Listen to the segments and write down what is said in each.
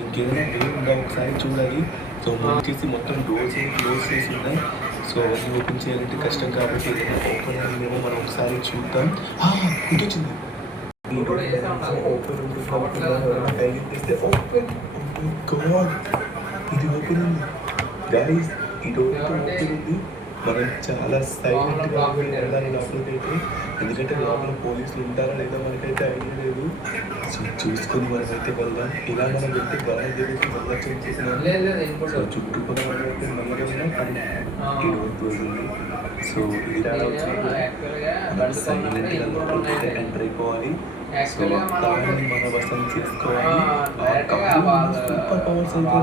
ఇంకేదైనా వే ఉందా ఒకసారి చూడాలి. సో వచ్చేసి మొత్తం డోర్స్ క్లోజ్ చేసి ఉన్నాయి. సో అవన్నీ ఓపెన్ చేయాలంటే కష్టం కాబట్టి ఏదైనా ఓపెన్ అయిందేమో మనం ఒకసారి చూద్దాం. ఇది వచ్చింది. ఓపెన్ ఉంటుంది. ఓపెన్ గాడ్, ఇది ఓపెన్ ఉంది గైస్. ఈ డోర్ ఓపెన్ ఉంది. మనం చాలా సైలెంట్గా వెళ్ళాలి లోపలికైతే, ఎందుకంటే లోపల పోలీసులు ఉంటారా లేదా మనకైతే ఐడియా లేదు. సో చూసుకొని మనమైతే వెళ్దాం. ఇలా మనం వెళ్తే గొడవ జరిగి వెళ్ళొచ్చు చేసినాం. సో చుట్టుపక్కల మనమైతే నమ్మకంగా ఈ డోర్ క్లోజ్ ఉంది. సో ఇది మనం సైలెంట్గా లోపలికైతే ఎంటర్ అయిపోవాలి. సో కావాలని మన వసం చేసుకోవాలి. సూపర్ పవర్స్ అయితే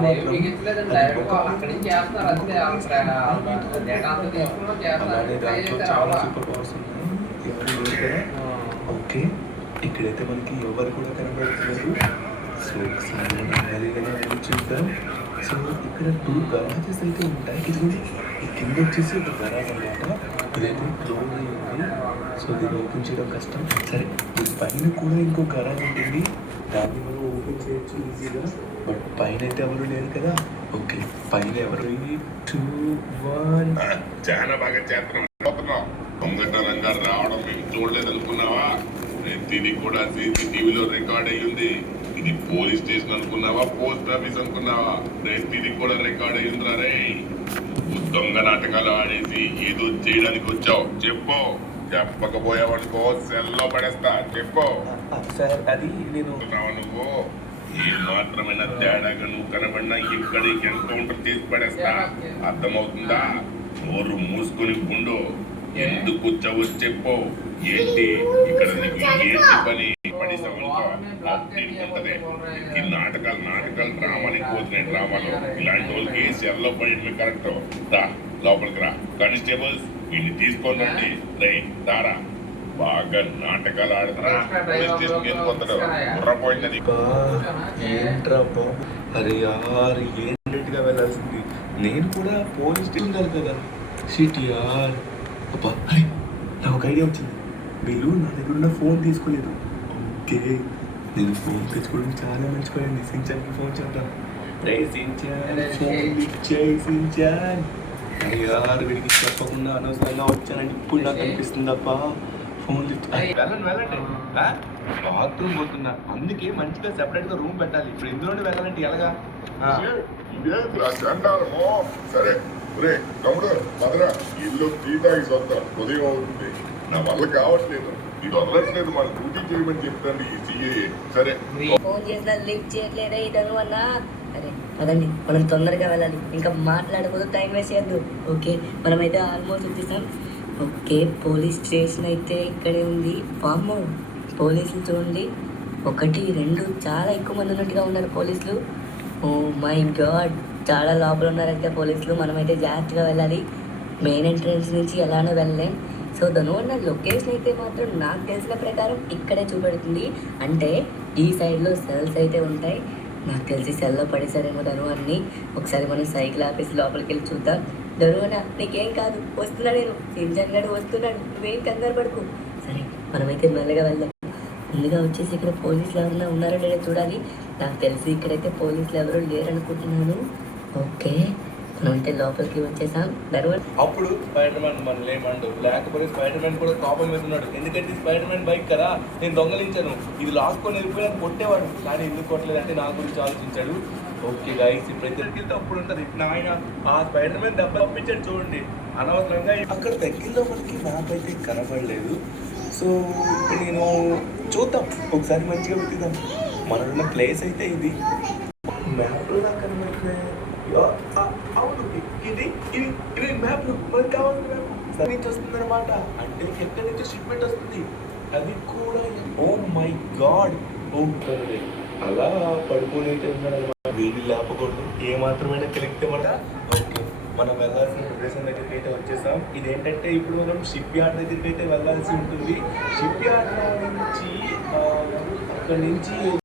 అలానే దాంట్లో చాలా సూపర్ పవర్స్ ఉన్నాయి. ఎవరు లేరు కదా. ఓకే, ఇక్కడైతే మనకి ఎవరు కూడా కనబడట్లేదు. సో ఒకసారి మనం వెళ్ళి చూద్దాం. సో ఇక్కడ 2 గరాజెస్ అయితే ఉంటాయి. ఇది కింద వచ్చేసి ఒక గరాజ్ అనమాట. ఇదైతే క్లోజ్ అయ్యి ఉంది. సో దీన్ని ఓపెన్ చేయడం కష్టం. సరే, ఈ పైన కూడా ఇంకో గరాజ్ ఉంటుంది. దాన్ని మనం ఓపెన్ చేయొచ్చు ఈజీగా. బట్ పైన అయితే ఎవరు లేరు కదా. ఓకే, పైన ఎవరు? 3, 2, 1. చాలా బాగా చేస్తున్నాం. దొంగతనంగా రావడం మేము చూడలేదు అనుకున్నావా? ప్రతిదీ కూడా CCTVలో రికార్డ్ అయ్యింది. ఇది పోలీస్ స్టేషన్ అనుకున్నావా, పోస్ట్ ఆఫీస్ అనుకున్నావా? ప్రతిదీ కూడా రికార్డ్ అయ్యిందిరా రే. నువ్వు దొంగ నాటకాలు ఆడేసి ఏదో చేయడానికి వచ్చావు. చెప్పు, చెప్పకపోయావనుకో సెల్లో పడేస్తా. చెప్పు సార్, అది నేను నువ్వు ఏ మాత్రమైన తేడాగా నువ్వు కనబడినా ఇక్కడికి ఎన్కౌంటర్ చేసి పడేస్తా. అర్థమవుతుందా? నోరు మూసుకొని ఉండు. ఎందుకు వచ్చావో చెప్పు. ఏంటి ఇక్కడ నీకు ఏంటి పని? ఈ నాటకాలు డ్రామాలు పోతున్నాయి. డ్రామాలు ఇలాంటి వాళ్ళకి సెల్లో పడేయడమే కరెక్ట్. రా లోపలికి రా. కానిస్టేబుల్స్ వీడిని తీసుకొని రండి. రే దారా, బాగా నాటకాలు ఆడుతున్నా. పోలీస్ స్టేషన్ వెళ్ళిపోతాడు. బుర్రపోయినది. ఏంట్రా బాబు, అరే యార్, ఏంటిగా వెళ్ళాల్సింది. నేను కూడా పోలీస్ స్టేషన్ కాదు కదా. షిట్ యార్. అబ్బా, అరే నాకు ఒక ఐడియా వచ్చింది. వీళ్ళు నా దగ్గర ఉన్న ఫోన్ తీసుకోలేదు. ఓకే, నేను ఫోన్ తెచ్చుకోవడం చాలా మంచిపోయింది. సించాన్కి ఫోన్ చేద్దాం. రే సించాన్, ఫోన్ సించాన్. అరే యార్, వీడికి చెప్పకుండా అనవసరంగా వచ్చానని ఇప్పుడు నాకు అనిపిస్తుందప్పా. ఫోన్ వెళ్ళండి. బాత్రూమ్ పోతున్నా, అందుకే మంచిగా సెపరేట్గా రూమ్ పెట్టాలి. ఇప్పుడు ఇందులోనే వెళ్ళాలంటే ఎలాగా? సరే రే తమ్ముడు, మదరా ఇల్లు టీ తాగి వస్తా. ఉదయం అవుతుంది. నా వల్ల కావట్లేదు. ఇది వదలట్లేదు. మన డ్యూటీ చేయమని చెప్తాను ఈ CA. సరే, ఫోన్ చేసినా లిఫ్ట్ చేయట్లేదా ఇతను అన్న? అరే అదండి, మనం తొందరగా వెళ్ళాలి. ఇంకా మాట్లాడకూడదు, టైం వేస్ట్ చేయద్దు. ఓకే, మనమైతే ఆల్మోస్ట్ వచ్చేసాం. ఓకే, పోలీస్ స్టేషన్ అయితే ఇక్కడే ఉంది. పాము పోలీసులు చూడండి, 1, 2 చాలా ఎక్కువ మంది ఉన్నట్టుగా ఉన్నారు పోలీసులు. ఓ మై గాడ్, చాలా లోపల ఉన్నారైతే పోలీసులు. మనమైతే జాగ్రత్తగా వెళ్ళాలి. మెయిన్ ఎంట్రన్స్ నుంచి ఎలానో వెళ్ళలేం. సో దానివల్ల లొకేషన్ అయితే మాత్రం నాకు తెలిసిన ప్రకారం ఇక్కడే చూపెడుతుంది. అంటే ఈ సైడ్లో సెల్స్ అయితే ఉంటాయి. నాకు తెలిసి సెల్లో పడేసారేమో ధనువన్ని. ఒకసారి మనం సైకిల్ ఆఫీస్ లోపలికి వెళ్ళి చూద్దాం. ధనువన్న, నీకేం కాదు, వస్తున్నా నేను. సింజన్ గడు వస్తున్నాడు, నువ్వేం కంగారు పడుకు. సరే, మనమైతే మెల్లగా వెళ్దాం. ముందుగా వచ్చేసి ఇక్కడ పోలీసులు ఎవరైనా ఉన్నారో లేదో చూడాలి. నాకు తెలిసి ఇక్కడైతే పోలీసులు ఎవరు లేరనుకుంటున్నాను. ఓకే, మనమైతే లోపలికి వచ్చేసాం. అప్పుడు స్పైడర్ మ్యాన్ మనల్ని ఏమండు, లేకపోతే స్పైడర్ మ్యాన్ కూడా కోపం మీద ఉన్నాడు. ఎందుకంటే స్పైడర్ మ్యాన్ బైక్ కదా, నేను దొంగలించాను, ఇది లాక్కొని వెళ్ళిపోయినా కొట్టేవాడు. కానీ ఎందుకు కొట్టలేదంటే నా గురించి ఆలోచించాడు. ఓకే గైస్, ఇప్పుడైతే వెళ్తే అప్పుడు ఉంటుంది. ఆయన ఆ స్పైడర్ మ్యాన్ దెబ్బ పంపించాడు చూడండి అనవసరంగా. అక్కడ దగ్గరలో మనకి మ్యాప్ అయితే కనబడలేదు. సో ఇప్పుడు నేను చూద్దాం, ఒకసారి మంచిగా వెతుకుదాం. మనకున్న ప్లేస్ అయితే ఇది. మ్యాప్లో నాకు కనబడట్లేదు. అవును, ఇది ఇది ఇది మ్యాప్. మనకు కావాల్సిన మ్యాప్ నుంచి వస్తుంది అనమాట. అంటే ఎక్కడి నుంచి షిప్మెంట్ వస్తుంది అది కూడా. ఓ మై గాడ్, అలా పడుకుని వీడి లేపకూడదు, ఏ మాత్రమైనా కలిగితే మాట. ఓకే, మనం వెళ్ళాల్సిన ప్రదేశం దగ్గరికి అయితే వచ్చేసాం. ఇదేంటంటే ఇప్పుడు మనం షిప్ యార్డ్ దగ్గరికి అయితే వెళ్ళాల్సి ఉంటుంది. షిప్ యార్డ్ నుంచి అక్కడి నుంచి